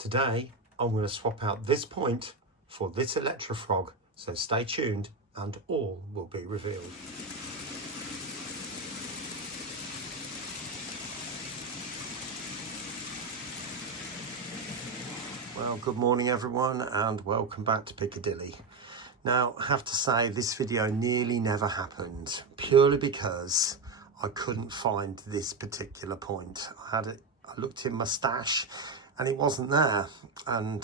Today, I'm going to swap out this point for this electrofrog, so stay tuned and all will be revealed. Well, good morning everyone and welcome back to Piccadilly. Now, I have to say this video nearly never happened, purely because I couldn't find this particular point. I looked in my stash and it wasn't there, and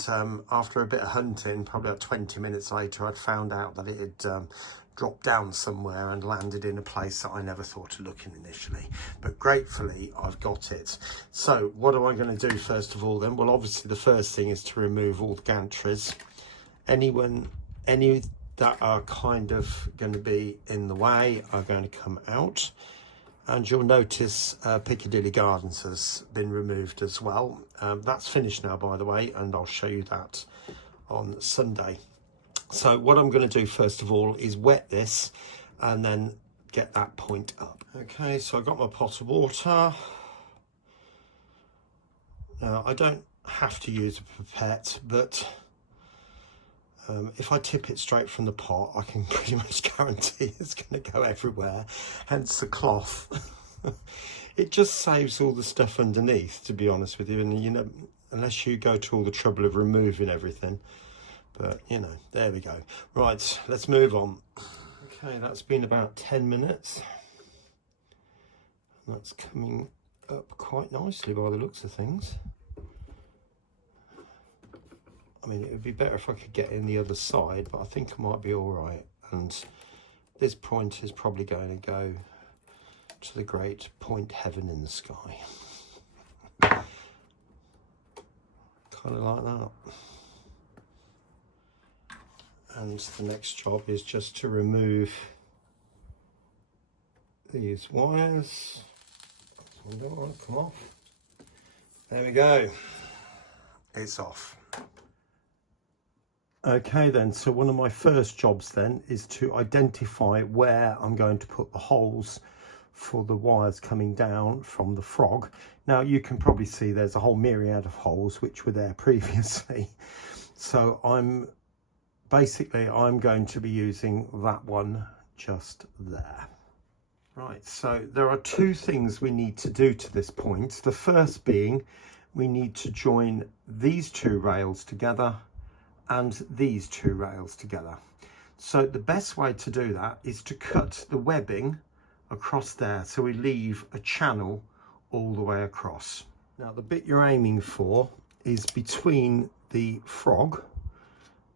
after a bit of hunting, probably about 20 minutes later, I'd found out that it had dropped down somewhere and landed in a place that I never thought of looking initially, but gratefully I've got it. So what am I going to do first of all then? Well, obviously the first thing is to remove all the gantries. Any that are kind of going to be in the way are going to come out. And you'll notice Piccadilly Gardens has been removed as well. That's finished now, by the way, and I'll show you that on Sunday. So what I'm going to do first of all is wet this and then get that point up. Okay, so I've got my pot of water. Now, I don't have to use a pipette, but if I tip it straight from the pot, I can pretty much guarantee it's going to go everywhere, hence the cloth. It just saves all the stuff underneath, to be honest with you, and you know, unless you go to all the trouble of removing everything. But you know, there we go. Right, let's move on. Okay, that's been about 10 minutes. That's coming up quite nicely by the looks of things. I mean, it would be better if I could get in the other side, but I think I might be all right. And this point is probably going to go to the great point heaven in the sky. Kind of like that. And the next job is just to remove these wires. Come off. There we go. It's off. Okay then, so one of my first jobs then is to identify where I'm going to put the holes for the wires coming down from the frog. Now you can probably see there's a whole myriad of holes which were there previously. So I'm going to be using that one just there. Right, so there are two things we need to do to this point. The first being we need to join these two rails together and these two rails together. So the best way to do that is to cut the webbing across there, so we leave a channel all the way across. Now the bit you're aiming for is between the frog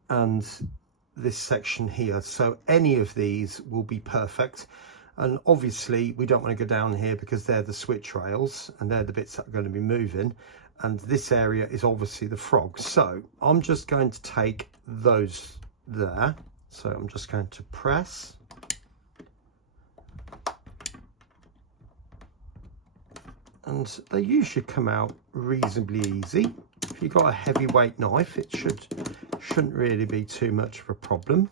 and this section here, so any of these will be perfect. And obviously we don't want to go down here because they're the switch rails and they're the bits that are going to be moving, and this area is obviously the frog. So I'm just going to take those there, so I'm just going to press and they usually come out reasonably easy. If you've got a heavyweight knife, it shouldn't really be too much of a problem.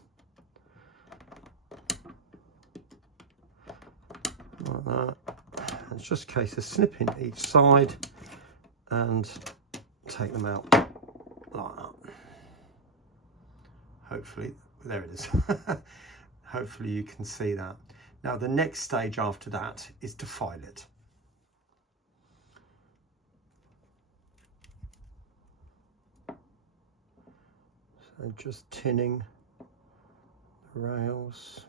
Like that. It's just a case of snipping each side and take them out like that. Hopefully, there it is. Hopefully you can see that. Now the next stage after that is to file it. So just tinning the rails,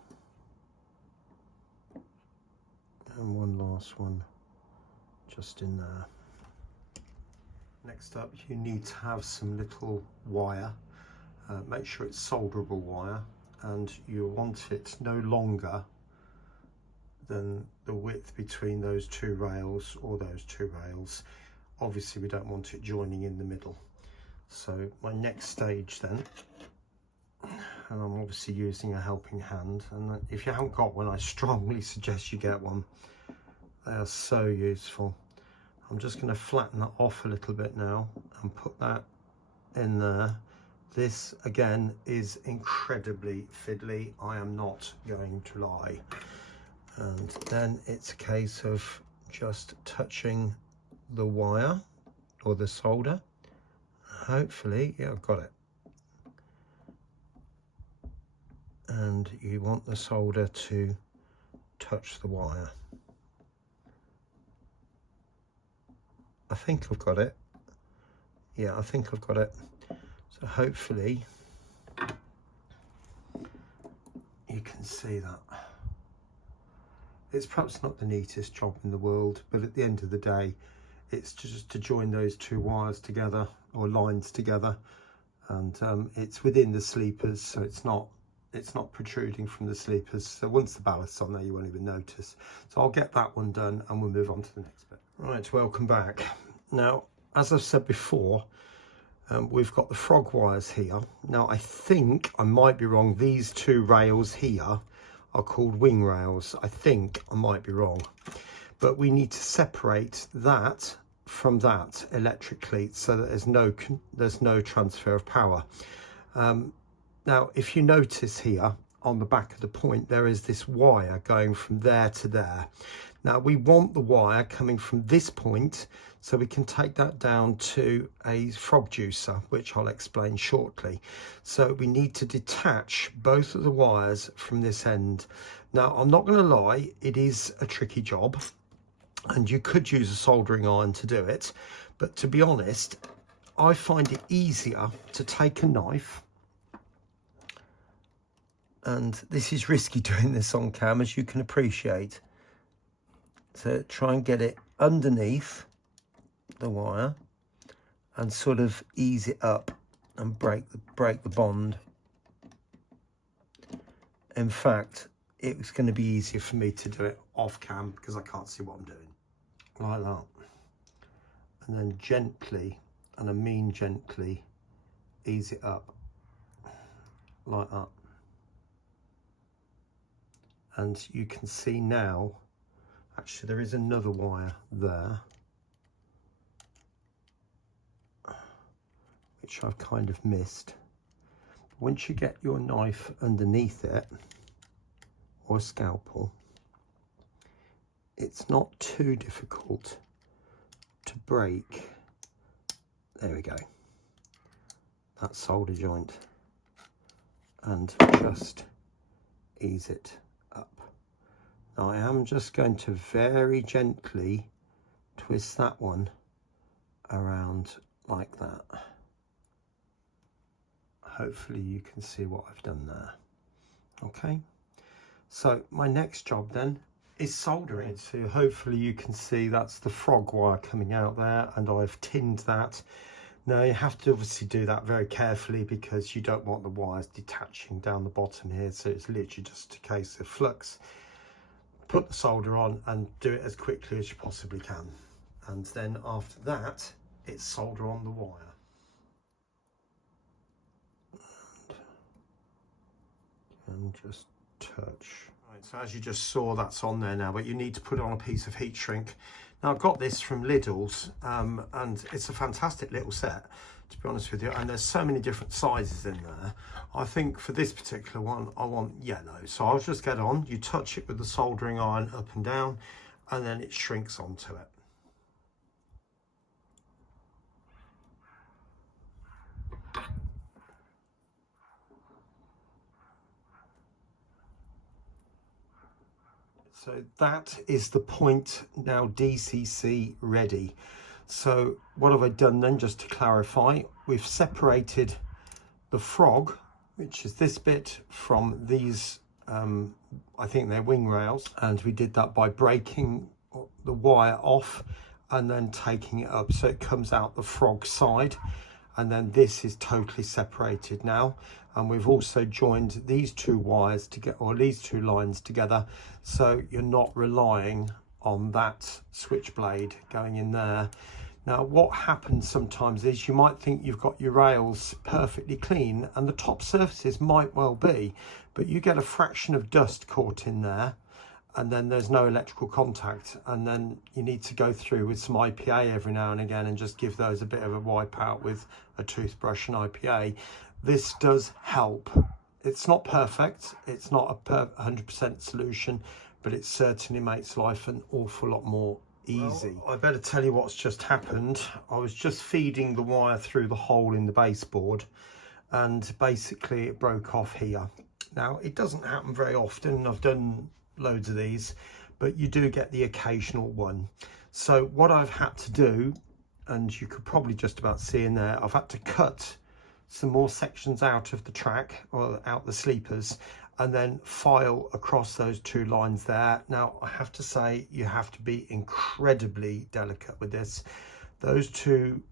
and one last one just in there. Next up, you need to have some little wire. Make sure it's solderable wire, and you want it no longer than the width between those two rails or those two rails. Obviously we don't want it joining in the middle. So my next stage then, and I'm obviously using a helping hand, and if you haven't got one, I strongly suggest you get one. They are so useful. I'm just going to flatten that off a little bit now and put that in there. This again is incredibly fiddly, I am not going to lie. And then it's a case of just touching the wire or the solder, hopefully, yeah, I've got it. And you want the solder to touch the wire. I think I've got it. Yeah, I think I've got it. So hopefully you can see that. It's perhaps not the neatest job in the world, but at the end of the day, it's just to join those two wires together, or lines together, and it's within the sleepers, so it's not protruding from the sleepers. So once the ballast's on there, you won't even notice. So I'll get that one done and we'll move on to the next bit. Right, welcome back. Now, as I've said before, we've got the frog wires here. Now, I think, I might be wrong, these two rails here are called wing rails. I think I might be wrong, but we need to separate that from that electrically so that there's no transfer of power. Now, if you notice here on the back of the point, there is this wire going from there to there. Now, we want the wire coming from this point so we can take that down to a frog juicer, which I'll explain shortly. So we need to detach both of the wires from this end. Now, I'm not going to lie, it is a tricky job, and you could use a soldering iron to do it. But to be honest, I find it easier to take a knife, and this is risky doing this on cam, as you can appreciate. So try and get it underneath the wire and sort of ease it up and break the bond. In fact, it was going to be easier for me to do it off cam because I can't see what I'm doing. Like that. And then gently, and I mean gently, ease it up. Like that. And you can see now, actually there is another wire there, which I've kind of missed. Once you get your knife underneath it, or a scalpel, it's not too difficult to break. There we go. That solder joint, and just ease it up. Now I am just going to very gently twist that one around like that. Hopefully you can see what I've done there. Okay, so my next job then is soldering. So hopefully you can see that's the frog wire coming out there, and I've tinned that. Now you have to obviously do that very carefully because you don't want the wires detaching down the bottom here, so it's literally just a case of flux. Put the solder on and do it as quickly as you possibly can, and then after that it's solder on the wire. And just touch. Right, so as you just saw, that's on there now, but you need to put it on a piece of heat shrink. Now I've got this from Lidl's, and it's a fantastic little set, to be honest with you, and there's so many different sizes in there. I think for this particular one I want yellow, so I'll just get on, you touch it with the soldering iron up and down, and then it shrinks onto it. So that is the point now DCC ready. So what have I done then, just to clarify? We've separated the frog, which is this bit, from these, I think they're wing rails, and we did that by breaking the wire off and then taking it up so it comes out the frog side, and then this is totally separated now. And we've also joined these two wires together, or these two lines together, so you're not relying on that switchblade going in there. Now what happens sometimes is you might think you've got your rails perfectly clean, and the top surfaces might well be, but you get a fraction of dust caught in there, and then there's no electrical contact, and then you need to go through with some IPA every now and again and just give those a bit of a wipe out with a toothbrush and IPA. This does help. It's not perfect, it's not a 100% solution, but it certainly makes life an awful lot more easy. Well, I better tell you what's just happened. I was just feeding the wire through the hole in the baseboard, and basically it broke off here. Now, it doesn't happen very often. I've done loads of these, but you do get the occasional one. So what I've had to do, and you could probably just about see in there, I've had to cut some more sections out of the track, or out the sleepers, and then file across those two lines there. Now, I have to say, you have to be incredibly delicate with this. Those two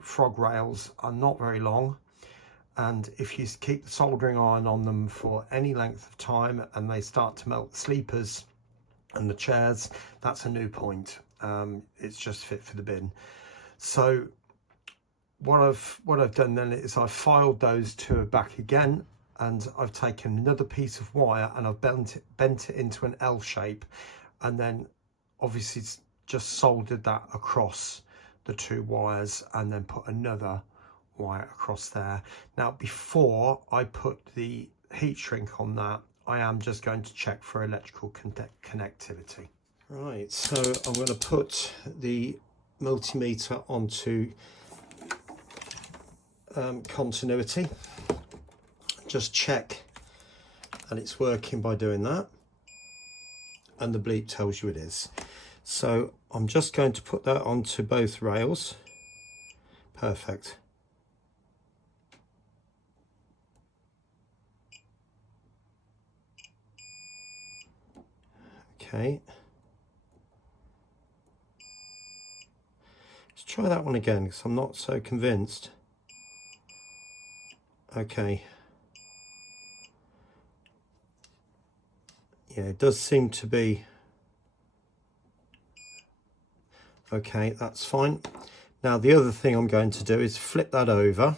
frog rails are not very long, and if you keep the soldering iron on them for any length of time and they start to melt the sleepers and the chairs, that's a new point. It's just fit for the bin. So what I've done then is I've filed those two back again, and I've taken another piece of wire and I've bent it into an L shape, and then obviously just soldered that across the two wires, and then put another wire across there. Now, before I put the heat shrink on that, I am just going to check for electrical connectivity. Right, so I'm going to put the multimeter onto continuity, just check and it's working by doing that, and the bleep tells you it is. So I'm just going to put that onto both rails. Perfect. Okay, let's try that one again because I'm not so convinced. Okay, yeah, it does seem to be okay. That's fine. Now, the other thing I'm going to do is flip that over.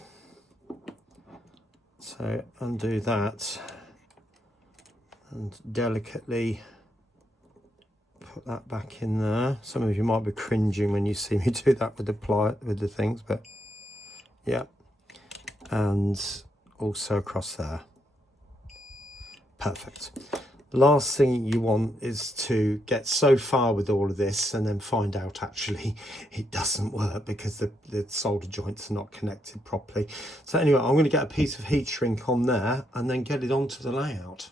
So undo that and delicately put that back in there. Some of you might be cringing when you see me do that with the things, but yeah. And also across there. Perfect. The last thing you want is to get so far with all of this and then find out actually it doesn't work because the solder joints are not connected properly. So anyway, I'm going to get a piece of heat shrink on there and then get it onto the layout.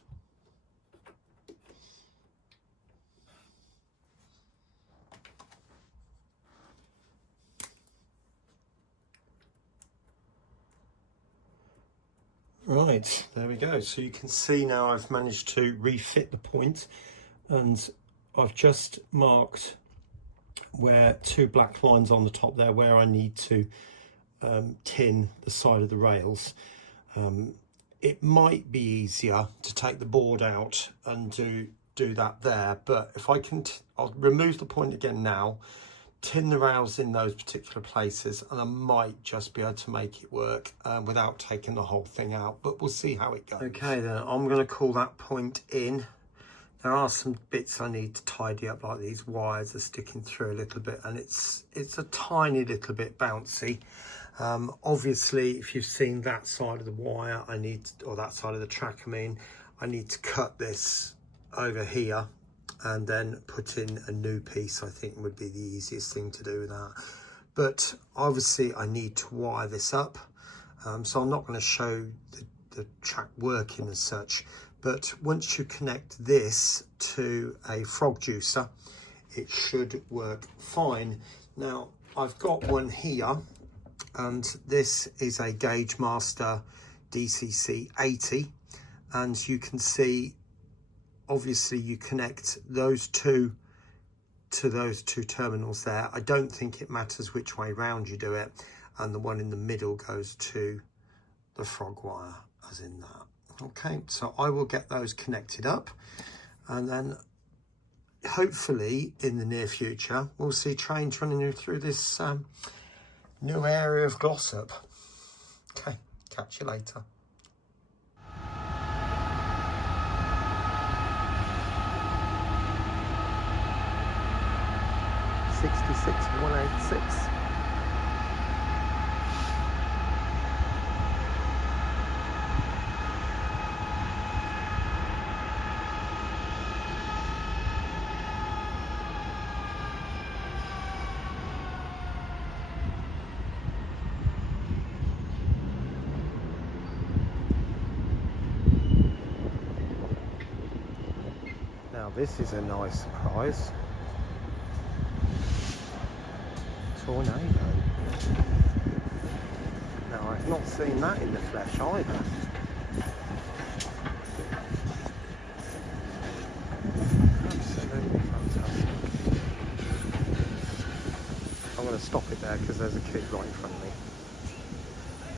Right, there we go. So you can see now I've managed to refit the point, and I've just marked where two black lines on the top there where I need to tin the side of the rails. It might be easier to take the board out and do that there, but if I can, I'll remove the point again now, tin the rails in those particular places, and I might just be able to make it work without taking the whole thing out, but we'll see how it goes. Okay, then I'm going to call that point in. There are some bits I need to tidy up, like these wires are sticking through a little bit, and it's a tiny little bit bouncy. Obviously, if you've seen that side of the wire, or that side of the track, I need to cut this over here and then put in a new piece. I think would be the easiest thing to do with that. But obviously I need to wire this up, so I'm not going to show the track working as such, but once you connect this to a frog juicer, it should work fine. Now, I've got one here, and this is a Gauge Master DCC 80, and you can see obviously you connect those two to those two terminals there. I don't think it matters which way round you do it, and the one in the middle goes to the frog wire, as in that. Okay, so I will get those connected up, and then hopefully in the near future we'll see trains running through this new area of Glossop. Okay, catch you later. 66186. Now this is a nice surprise. Tornado. Now I've not seen that in the flesh either. Absolutely fantastic. I'm going to stop it there because there's a kid right in front of me.